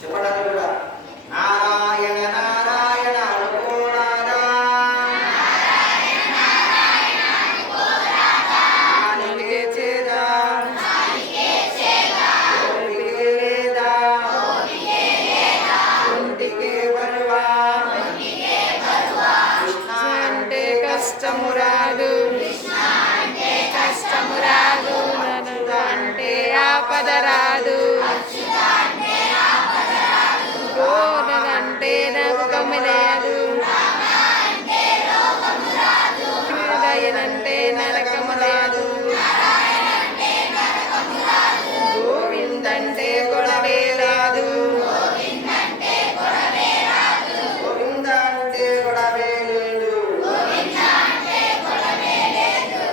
చెప్పడానికి కూడా నారాయణ నారాయణ అనుకోరాదా నానికే చేదా ఓపికే లేదా ఒంటికే బరువా కృష్ణ అంటే కష్టము రాదు అంటే ఆపద రాదు గోనంటే నరకము లేదు హృదయనంటే నరకము లేదు గోవిందంటే గొడవే లేదు గోవింద అంటే గొడవే లేదు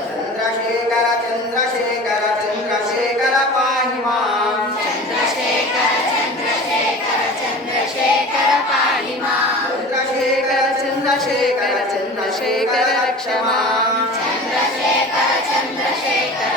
చంద్రశేఖర చంద్రశేఖర చంద్రశేఖర పాహి మాం చంద్రశేఖర చంద్రశేఖర చంద్రశేఖర పాహి మాం చంద్రశేఖర చంద్రశేఖర చంద్రశేఖర రక్ష మాం చంద్రశేఖర చంద్రశేఖర